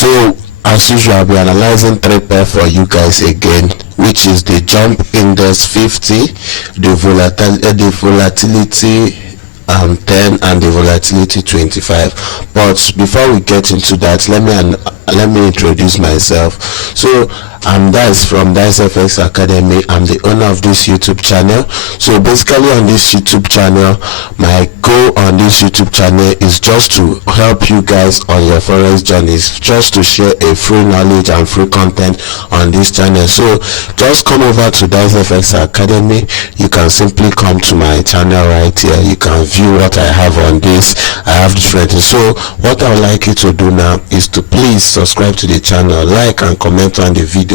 So as usual, I'll be analyzing three pair for you guys again, which is the jump index 50, the volatility 10, and the volatility 25. But before we get into that, let me introduce myself. So I'm Dice from DiceFX Academy. I'm the owner of this YouTube channel. So basically on this YouTube channel, my goal on this YouTube channel is just to help you guys on your forex journeys, just to share a free knowledge and free content on this channel. So just come over to DiceFX Academy. You can simply come to my channel right here. You can view what I have on this. I have different things. So what I would like you to do now is to please subscribe to the channel, like and comment on the video,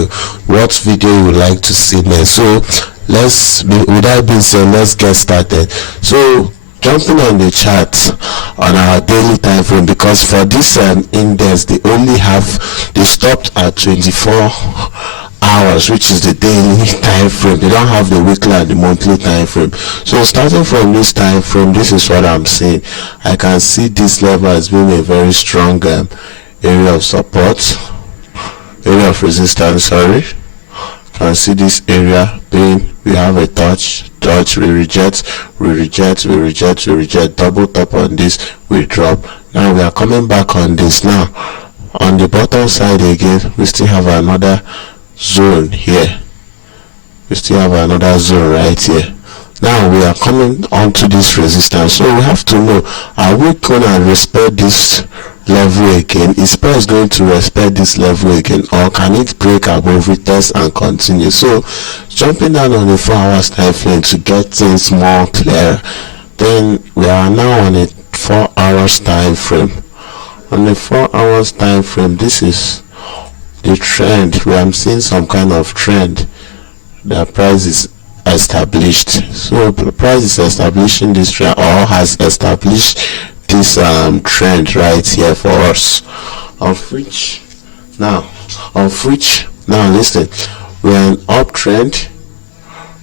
what video you would like to see next. So without being said, let's get started. So jumping on the chart on our daily time frame, because for this index they stopped at 24 hours, which is the daily time frame. They don't have the weekly and the monthly time frame. So starting from this time frame, this is what I'm saying. I can see this level as being a very strong area of support, area of resistance, can see this area being, we have a touch, we reject, double top on this, we drop. Now we are coming back on this. Now on the bottom side again, we still have another zone here. We still have another zone right here. Now we are coming onto this resistance. So we have to know, are we gonna respect this level again? Is price going to respect this level again, or can it break above it, test and continue? So jumping down on the 4 hours time frame to get things more clear, then we are now on a 4 hours time frame. On the 4 hours time frame, this is the trend where I'm seeing some kind of trend. The price is established. So the price is establishing this trend, or has established this trend right here for us, of which now listen, we're an uptrend.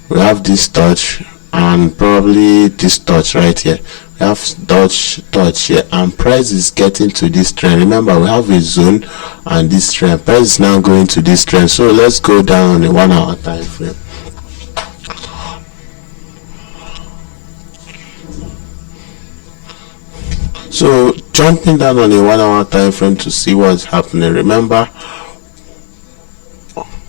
We have this touch and probably this touch right here. We have touch here, and price is getting to this trend. Remember, we have a zone and this trend. Price is now going to this trend. So let's go down on the 1 hour time frame. So jumping down on a 1 hour time frame to see what's happening. Remember,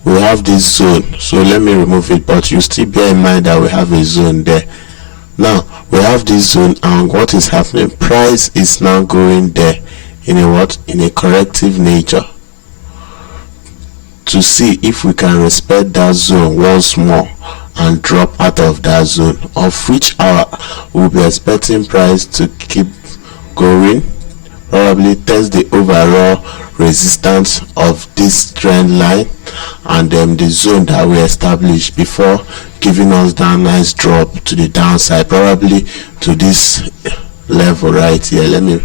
we have this zone, so let me remove it, but you still bear in mind that we have a zone there. Now we have this zone, and what is happening? Price is now going there in a corrective nature, to see if we can respect that zone once more and drop out of that zone, of which hour we'll be expecting price to keep going, probably test the overall resistance of this trend line and the zone that we established before giving us that nice drop to the downside, probably to this level right here. Let me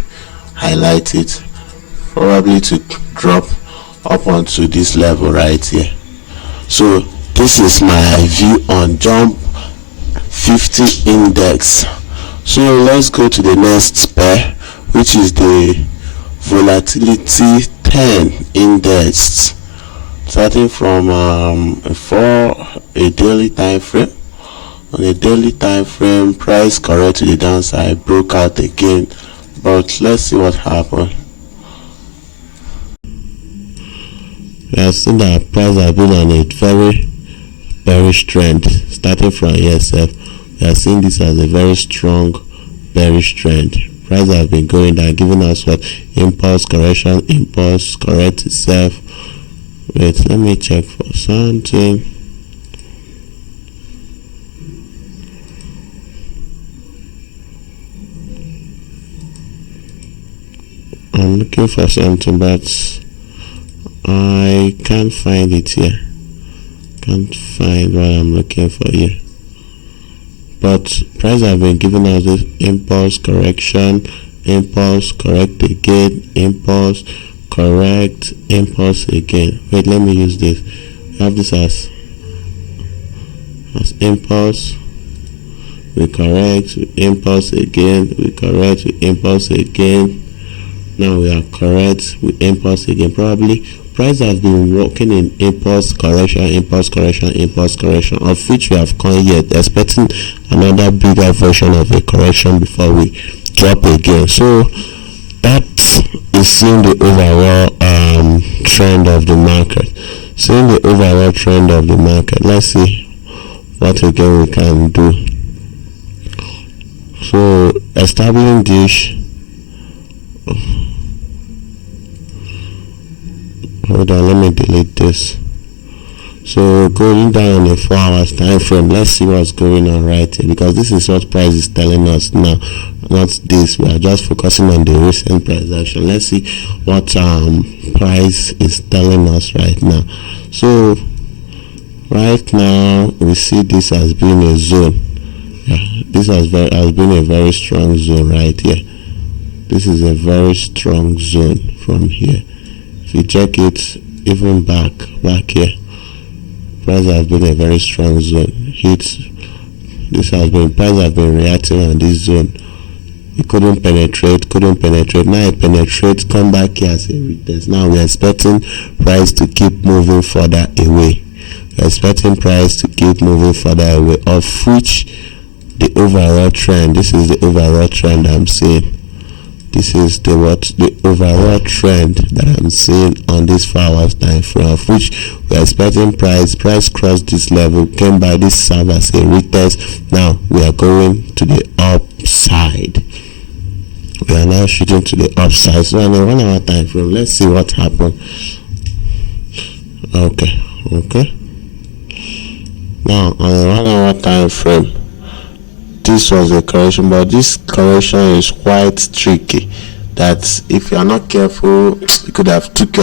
highlight it, probably to drop up onto this level right here. So this is my view on jump 50 index. So let's go to the next pair, which is the volatility 10 index, starting from for a daily time frame. On a daily time frame, price correct to the downside, broke out again, but let's see what happened. We have seen that price has been on a very bearish trend. Starting from ESF, we are seeing this as a very strong bearish trend. Price has been going down, giving us what? Impulse correction, impulse correct itself. Wait, let me check for something. I'm looking for something, but I can't find it here. Can't find what I'm looking for here. But price have been giving us this impulse correction, impulse correct again, impulse correct, impulse again. Wait, let me use this. We have this as impulse, we correct, we impulse again, we correct, we impulse again, Now we are correct with impulse again. Probably price has been working in impulse correction, of which we have come yet expecting another bigger version of a correction before we drop again. So that is seeing the overall trend of the market. Seeing the overall trend of the market, let's see what again we can do. So establishing this, hold on, let me delete this. So going down on a 4 hours time frame, let's see what's going on right here, because this is what price is telling us now, not this. We are just focusing on the recent price action. Let's see what price is telling us right now. So right now we see this has been a zone. This has been a very strong zone right here. This is a very strong zone from here. If you check it even back here, price has been a very strong zone. Price has been reacting on this zone. It couldn't penetrate. Now it penetrates, come back here as a retest. Now we're expecting price to keep moving further away. Of which the overall trend, this is the overall trend I'm seeing. This is the overall trend that I'm seeing on this 4 hours time frame, of which we're expecting price crossed this level, came by this serve as a retest. Now we are going to the upside. We are now shooting to the upside. So on a 1 hour time frame, let's see what happened. Okay. Now on a 1 hour time frame, this was a correction, but this correction is quite tricky, that if you are not careful you could have take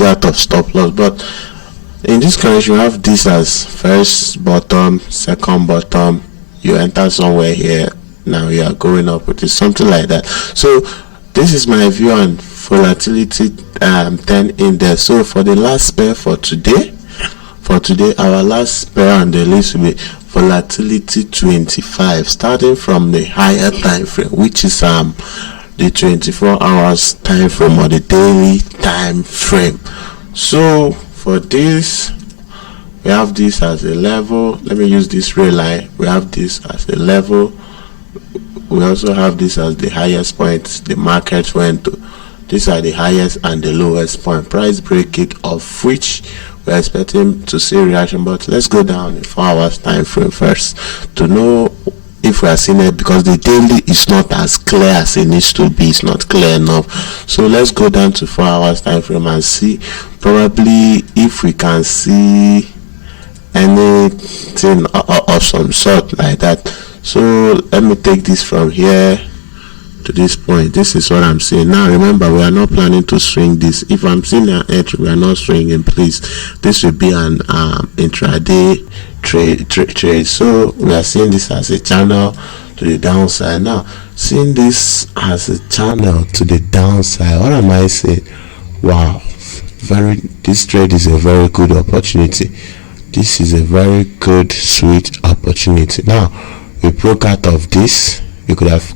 you out of stop loss. But in this correction you have this as first bottom, second bottom, you enter somewhere here, now you are going up with it, something like that. So this is my view on volatility 10 index. So for the last pair for today, our last pair on the list will be volatility 25, starting from the higher time frame, which is the 24 hours time frame or the daily time frame. So for this, we have this as a level. Let me use this red line. We have this as a level. We also have this as the highest point the market went to. These are the highest and the lowest point. Price break it, of which we're expecting to see reaction. But let's go down the 4 hours time frame first to know if we are seeing it, because the daily is not as clear as it needs to be. It's not clear enough. So let's go down to 4 hours time frame and see probably if we can see anything of some sort like that. So let me take this from here to this point. This is what I'm saying. Now remember, we are not planning to swing this. If I'm seeing an entry, we are not swinging, please. This will be an intraday trade. So we are seeing this as a channel to the downside. Now seeing this as a channel to the downside, what am I saying? Wow, this trade is a very good opportunity. This is a very good sweet opportunity. Now we broke out of this. You could have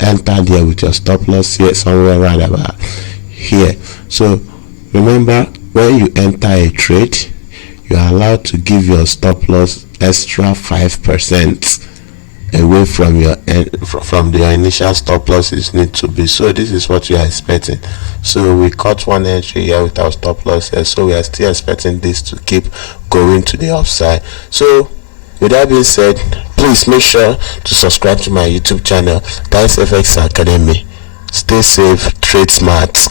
entered here with your stop loss here somewhere right about here. So remember, when you enter a trade, you are allowed to give your stop loss extra 5% away from the initial stop losses need to be. So this is what you are expecting. So we caught one entry here with our stop loss here, so we are still expecting this to keep going to the upside. So with that being said, please make sure to subscribe to my YouTube channel, Guys FX Academy. Stay safe, trade smart.